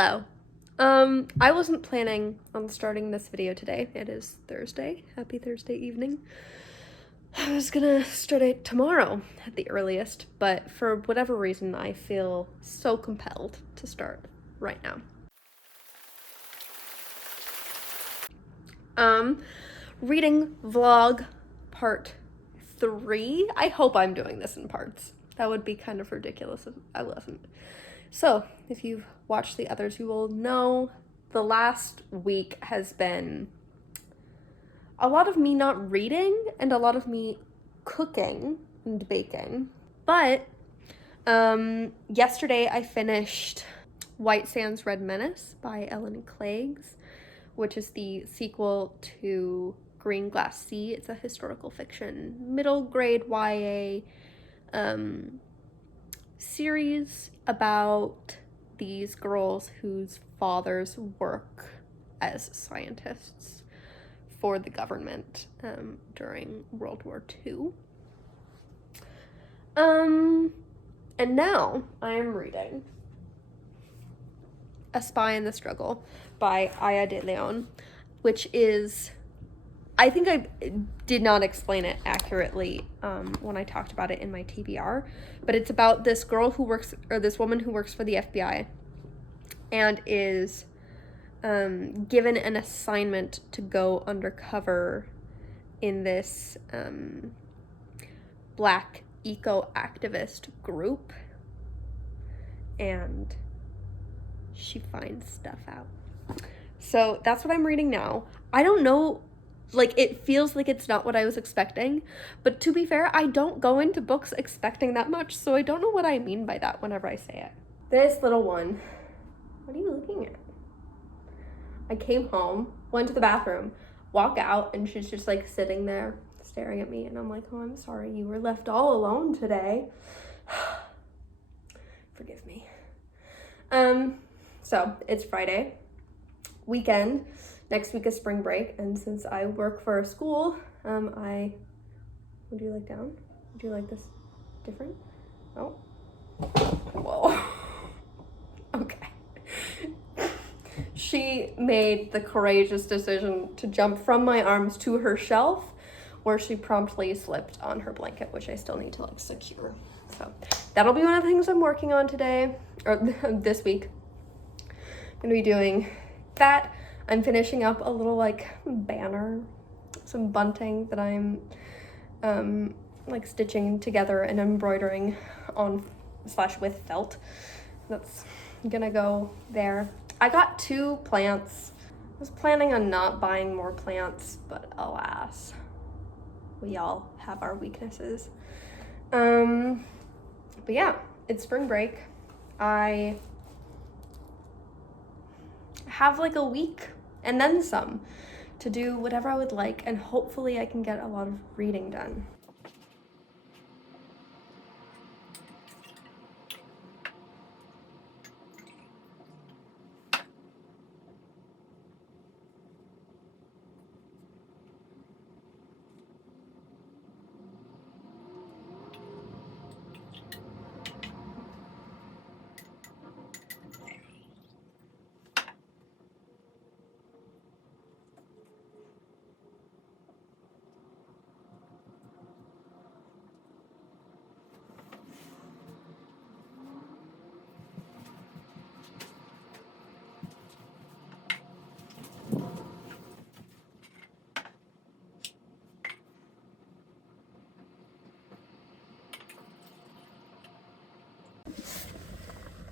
Hello. I wasn't planning on starting this video today. It is Thursday. Happy Thursday evening. I was gonna start it tomorrow at the earliest, but for whatever reason, I feel so compelled to start right now. Reading vlog part 3. I hope I'm doing this in parts. That would be kind of ridiculous if I wasn't. So, if you've watched the others, you will know the last week has been a lot of me not reading and a lot of me cooking and baking. But yesterday I finished White Sands Red Menace by Ellen Cleggs, which is the sequel to Green Glass Sea. It's a historical fiction, middle grade YA series about these girls whose fathers work as scientists for the government during World War II. And now I am reading A Spy in the Struggle by Aya de Leon, which is, I think I did not explain it accurately when I talked about it in my TBR, but it's about this girl who works, or this woman who works for the FBI and is given an assignment to go undercover in this Black eco-activist group, and she finds stuff out. So that's what I'm reading now. I don't know, like, it feels like it's not what I was expecting, but to be fair, I don't go into books expecting that much, so I don't know what I mean by that whenever I say it. This little one, what are you looking at? I came home, went to the bathroom, walk out, and she's just like sitting there staring at me, and I'm like, oh, I'm sorry, you were left all alone today. Forgive me. So it's Friday, weekend. Next week is spring break, and since I work for a school, would you like down? Would you like this different? Oh. Whoa. Okay. She made the courageous decision to jump from my arms to her shelf, where she promptly slipped on her blanket, which I still need to like secure. So that'll be one of the things I'm working on today, or this week. I'm gonna be doing that. I'm finishing up a little like banner, some bunting that I'm like stitching together and embroidering on / with felt. That's gonna go there. I got 2 plants. I was planning on not buying more plants, but alas, we all have our weaknesses. But yeah, it's spring break. I have like a week and then some to do whatever I would like, and hopefully I can get a lot of reading done.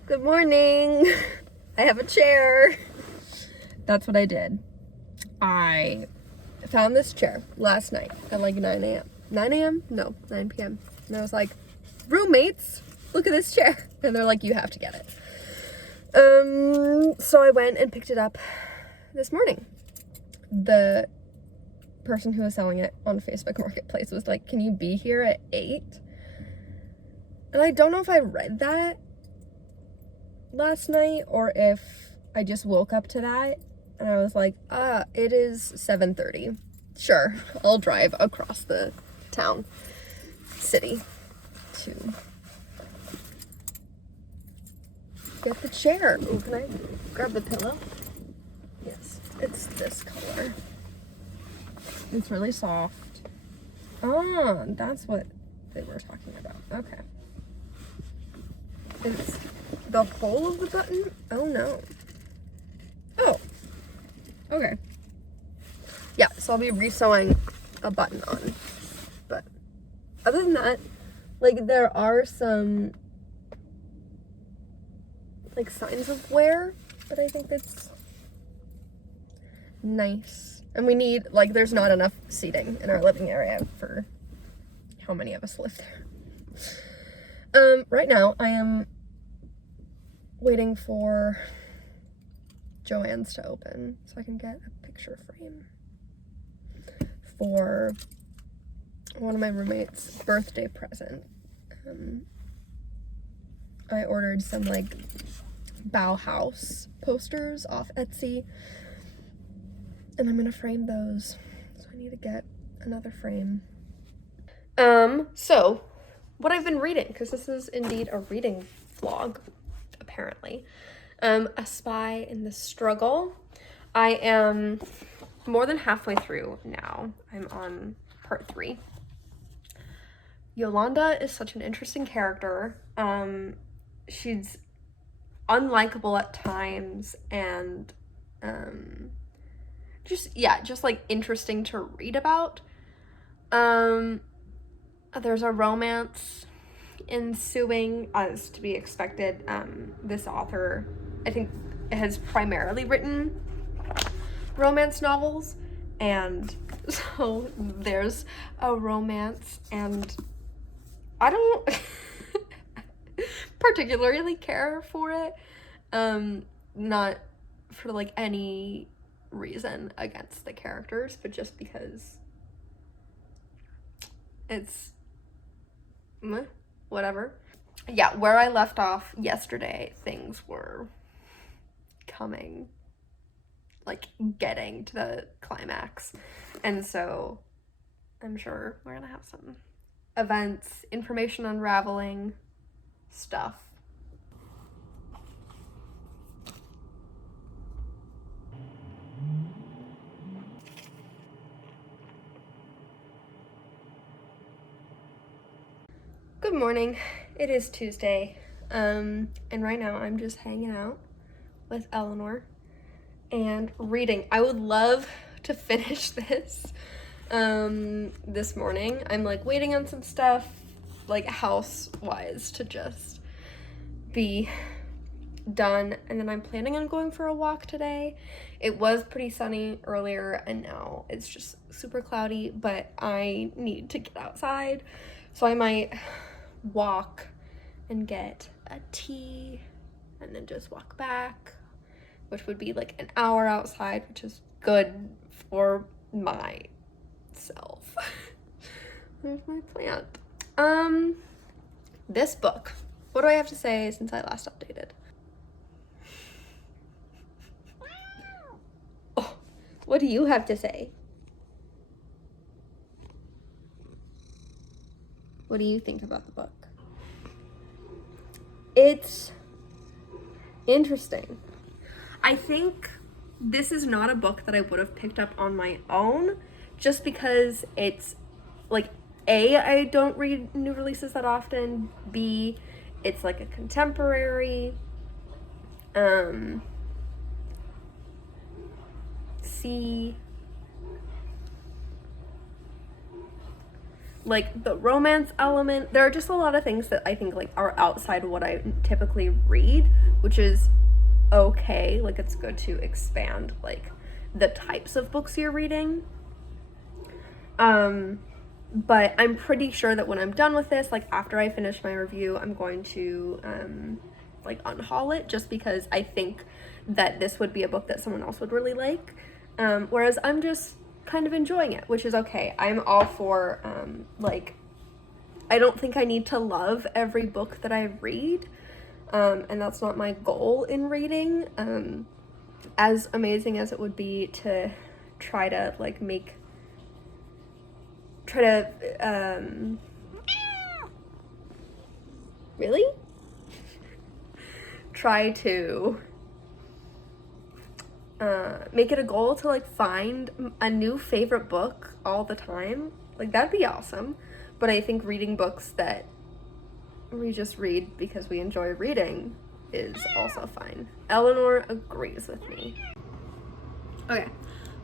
Good morning. I have a chair. That's what I did. I found this chair last night at like 9 a.m. 9 a.m.? No, 9 p.m. And I was like, roommates, look at this chair. And they're like, you have to get it. So I went and picked it up this morning. The person who was selling it on Facebook Marketplace was like, can you be here at 8? And I don't know if I read that last night or if I just woke up to that and I was like, it is 7:30. Sure, I'll drive across the city to get the chair. Ooh, can I grab the pillow. Yes, it's this color. It's really soft. Ah, that's what they were talking about. Okay. It's the whole of the button? Oh no. Oh. Okay. Yeah, so I'll be re-sewing a button on. But other than that, like, there are some like signs of wear, but I think that's nice. And we need, like, there's not enough seating in our living area for how many of us live there. Right now I am waiting for Joann's to open so I can get a picture frame for one of my roommates' birthday present. I ordered some like Bauhaus posters off Etsy, and I'm gonna frame those, so I need to get another frame. So what I've been reading, because this is indeed a reading vlog, apparently. A Spy in the Struggle. I am more than halfway through now. I'm on part 3. Yolanda is such an interesting character. She's unlikable at times, and just like interesting to read about. There's a romance ensuing, as to be expected. This author, I think, has primarily written romance novels, and so there's a romance, and I don't particularly care for it. Not for like any reason against the characters, but just because it's whatever. Yeah, where I left off yesterday, things were getting to the climax, and so I'm sure we're gonna have some events, information unraveling stuff. Good morning. It is Tuesday, and right now I'm just hanging out with Eleanor and reading. I would love to finish this this morning. I'm like waiting on some stuff, like house-wise, to just be done, and then I'm planning on going for a walk today. It was pretty sunny earlier, and now it's just super cloudy, but I need to get outside, so I might walk and get a tea and then just walk back, which would be like an hour outside, which is good for myself. There's my plant. This book, what do I have to say since I last updated? Oh, what do you have to say? What do you think about the book? It's interesting. I think this is not a book that I would have picked up on my own, just because it's like, A, I don't read new releases that often, B, it's like a contemporary, C, like the romance element. There are just a lot of things that I think like are outside what I typically read, which is okay. Like, it's good to expand like the types of books you're reading. But I'm pretty sure that when I'm done with this, like after I finish my review, I'm going to like unhaul it, just because I think that this would be a book that someone else would really like. Whereas I'm just kind of enjoying it, which is okay. I'm all for like, I don't think I need to love every book that I read, and that's not my goal in reading. As amazing as it would be to try to like really try to make it a goal to like find a new favorite book all the time. Like that'd be awesome. But I think reading books that we just read because we enjoy reading is also fine. Eleanor agrees with me. Okay,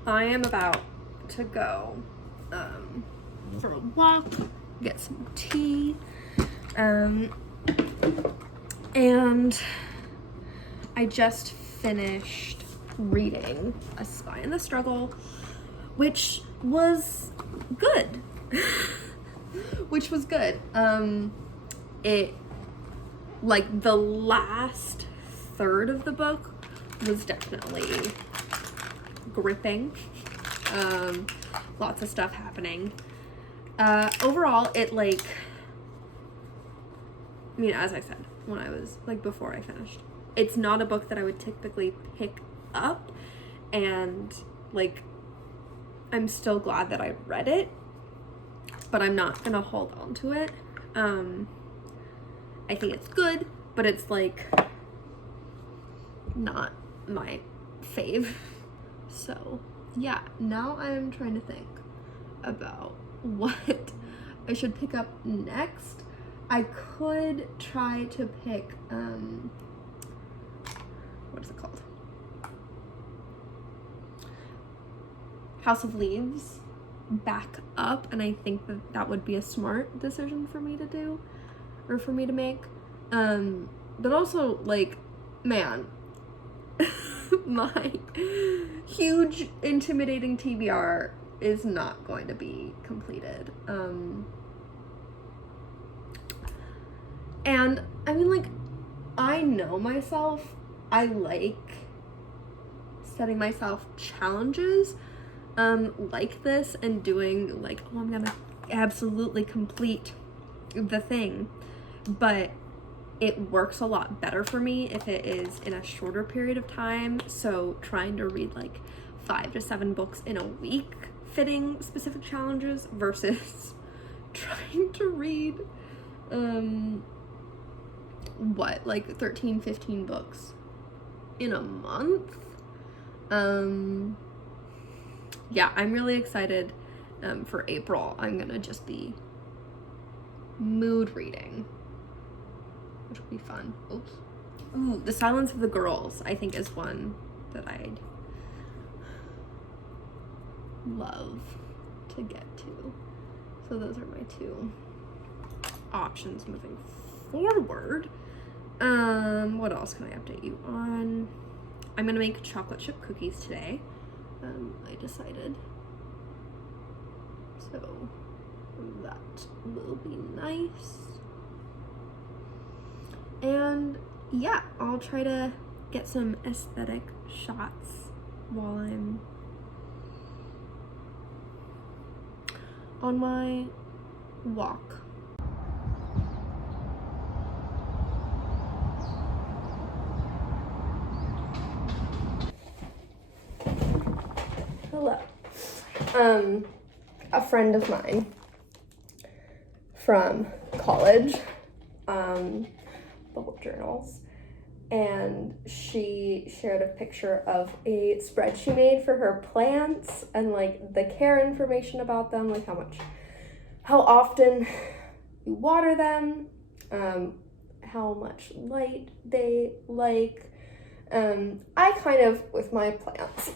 I am about to go for a walk, get some tea, and I just finished reading A Spy in the Struggle, which was good. It, like, the last third of the book was definitely gripping. Lots of stuff happening. Overall, it, like, I mean, as I said, when I was, like, before I finished, it's not a book that I would typically pick up, and, like, I'm still glad that I read it, but I'm not gonna hold on to it. I think it's good, but it's, like, not my fave. So, yeah, now I'm trying to think about what I should pick up next. I could try to pick, what is it called? House of Leaves back up, and I think that that would be a smart decision for me to do, or for me to make. But also, like, man, my huge, intimidating TBR is not going to be completed. And, I mean, like, I know myself. I like setting myself challenges, like this, and doing, like, oh, I'm gonna absolutely complete the thing. But it works a lot better for me if it is in a shorter period of time. So trying to read like 5 to 7 books in a week fitting specific challenges versus trying to read like 13, 15 books in a month. Yeah, I'm really excited for April. I'm gonna just be mood reading, which will be fun. Oops. Ooh, The Silence of the Girls, I think, is one that I'd love to get to. So those are my 2 options moving forward. What else can I update you on? I'm gonna make chocolate chip cookies today. I decided. So that will be nice. And yeah, I'll try to get some aesthetic shots while I'm on my walk. Hello. A friend of mine from college, bullet journals, and she shared a picture of a spread she made for her plants and like the care information about them, like how often you water them, how much light they like. I kind of, with my plants,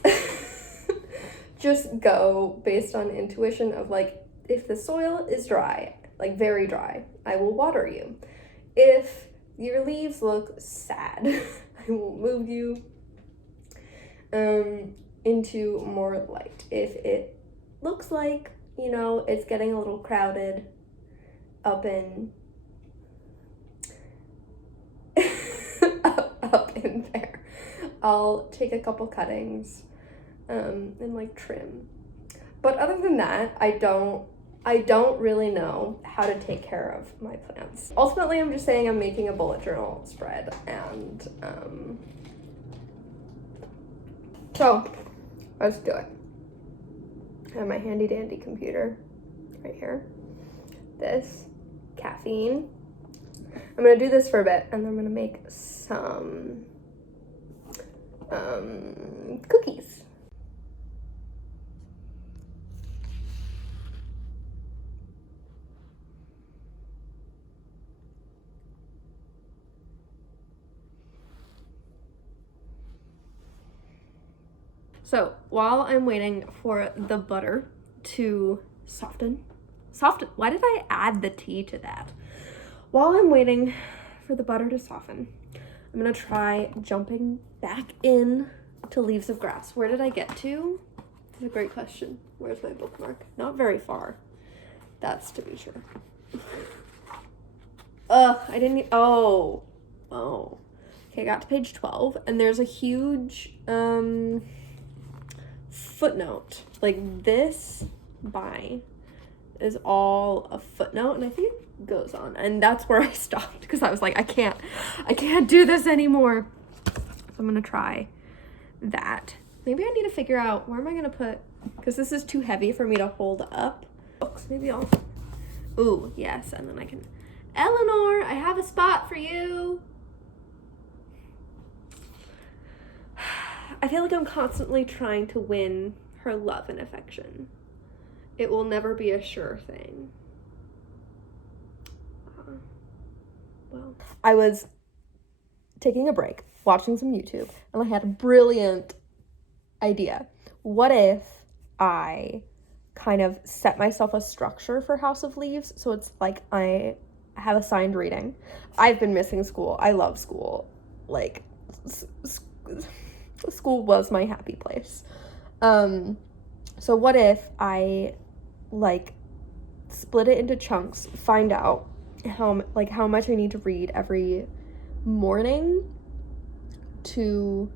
just go based on intuition of like, if the soil is dry, like very dry, I will water you. If your leaves look sad, I will move you into more light. If it looks like, you know, it's getting a little crowded up in up in there, I'll take a couple cuttings and like trim. But other than that, I don't really know how to take care of my plants. Ultimately, I'm just saying I'm making a bullet journal spread, and so let's do it. I have my handy dandy computer right here. This, caffeine. I'm gonna do this for a bit, and then I'm gonna make some cookies. So while I'm waiting for the butter to soften, why did I add the tea to that? While I'm waiting for the butter to soften, I'm gonna try jumping back in to Leaves of Grass. Where did I get to? That's a great question. Where's my bookmark? Not very far. That's to be sure. I didn't, oh. Okay, I got to page 12, and there's a huge, footnote. Like, this by is all a footnote, and I think it goes on, and that's where I stopped, because I was like, I can't do this anymore. So I'm gonna try that. Maybe I need to figure out where am I gonna put, because this is too heavy for me to hold up. Books, maybe I'll, ooh, yes, and then I can, Eleanor, I have a spot for you. I feel like I'm constantly trying to win her love and affection. It will never be a sure thing. Well, I was taking a break, watching some YouTube, and I had a brilliant idea. What if I kind of set myself a structure for House of Leaves? So it's like I have assigned reading. I've been missing school. I love school. Like, school was my happy place. So what if I like split it into chunks, find out how much I need to read every morning to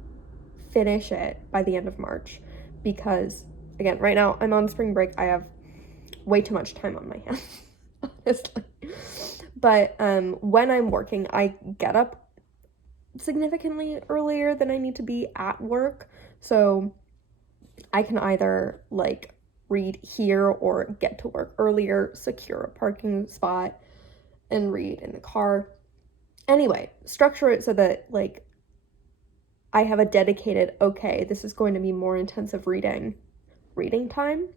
finish it by the end of March, because again, right now I'm on spring break. I have way too much time on my hands, honestly. But when I'm working, I get up significantly earlier than I need to be at work, so I can either like read here or get to work earlier, secure a parking spot, and read in the car. Anyway, structure it so that like I have a dedicated, okay, this is going to be more intensive reading time.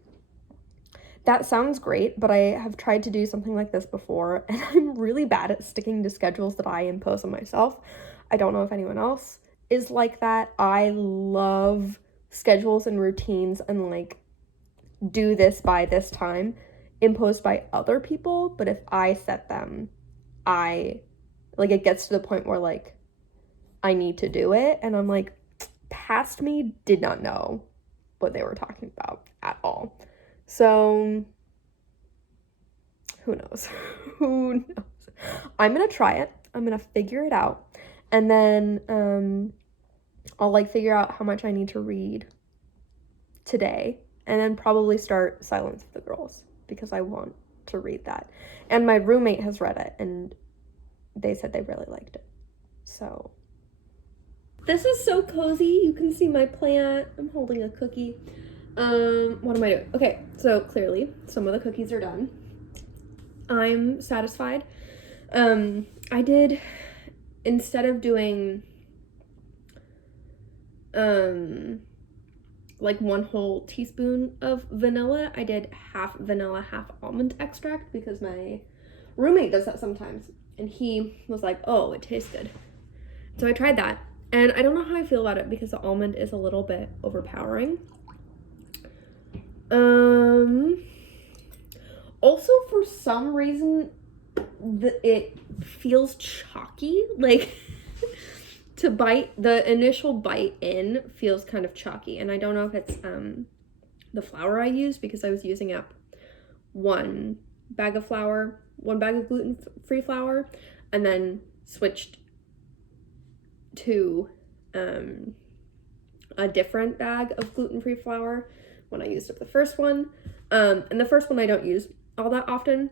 That sounds great, but I have tried to do something like this before, and I'm really bad at sticking to schedules that I impose on myself. I don't know if anyone else is like that. I love schedules and routines and like do this by this time imposed by other people, but if I set them, it gets to the point where like I need to do it, and I'm like, past me did not know what they were talking about at all. So who knows? I'm gonna try it. I'm gonna figure it out, and then I'll like figure out how much I need to read today, and then probably start Silence of the Girls, because I want to read that. And my roommate has read it, and they said they really liked it. So this is so cozy. You can see my plant. I'm holding a cookie. What am I doing? Okay, so clearly some of the cookies are done. I'm satisfied. I did, instead of doing like 1 whole teaspoon of vanilla, I did half vanilla, half almond extract, because my roommate does that sometimes, and he was like, oh, it tastes good. So I tried that, and I don't know how I feel about it, because the almond is a little bit overpowering. Also, for some reason, it feels chalky, like to bite, the initial bite in feels kind of chalky, and I don't know if it's the flour I used, because I was using up one bag of gluten-free flour, and then switched to a different bag of gluten-free flour when I used up the first one. And the first one I don't use all that often,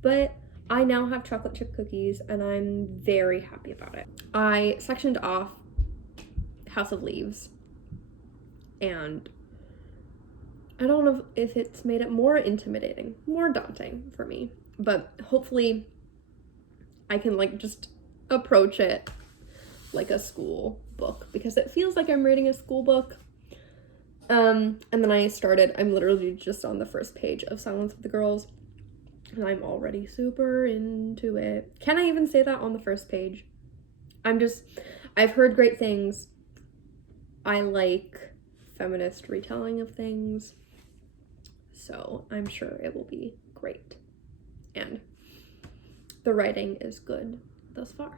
but I now have chocolate chip cookies, and I'm very happy about it. I sectioned off House of Leaves, and I don't know if it's made it more intimidating, more daunting for me, but hopefully I can like just approach it like a school book because it feels like I'm reading a school book. And then I'm literally just on the first page of Silence of the Girls, and I'm already super into it. Can I even say that on the first page? I've heard great things. I like feminist retelling of things, so I'm sure it will be great. And the writing is good thus far.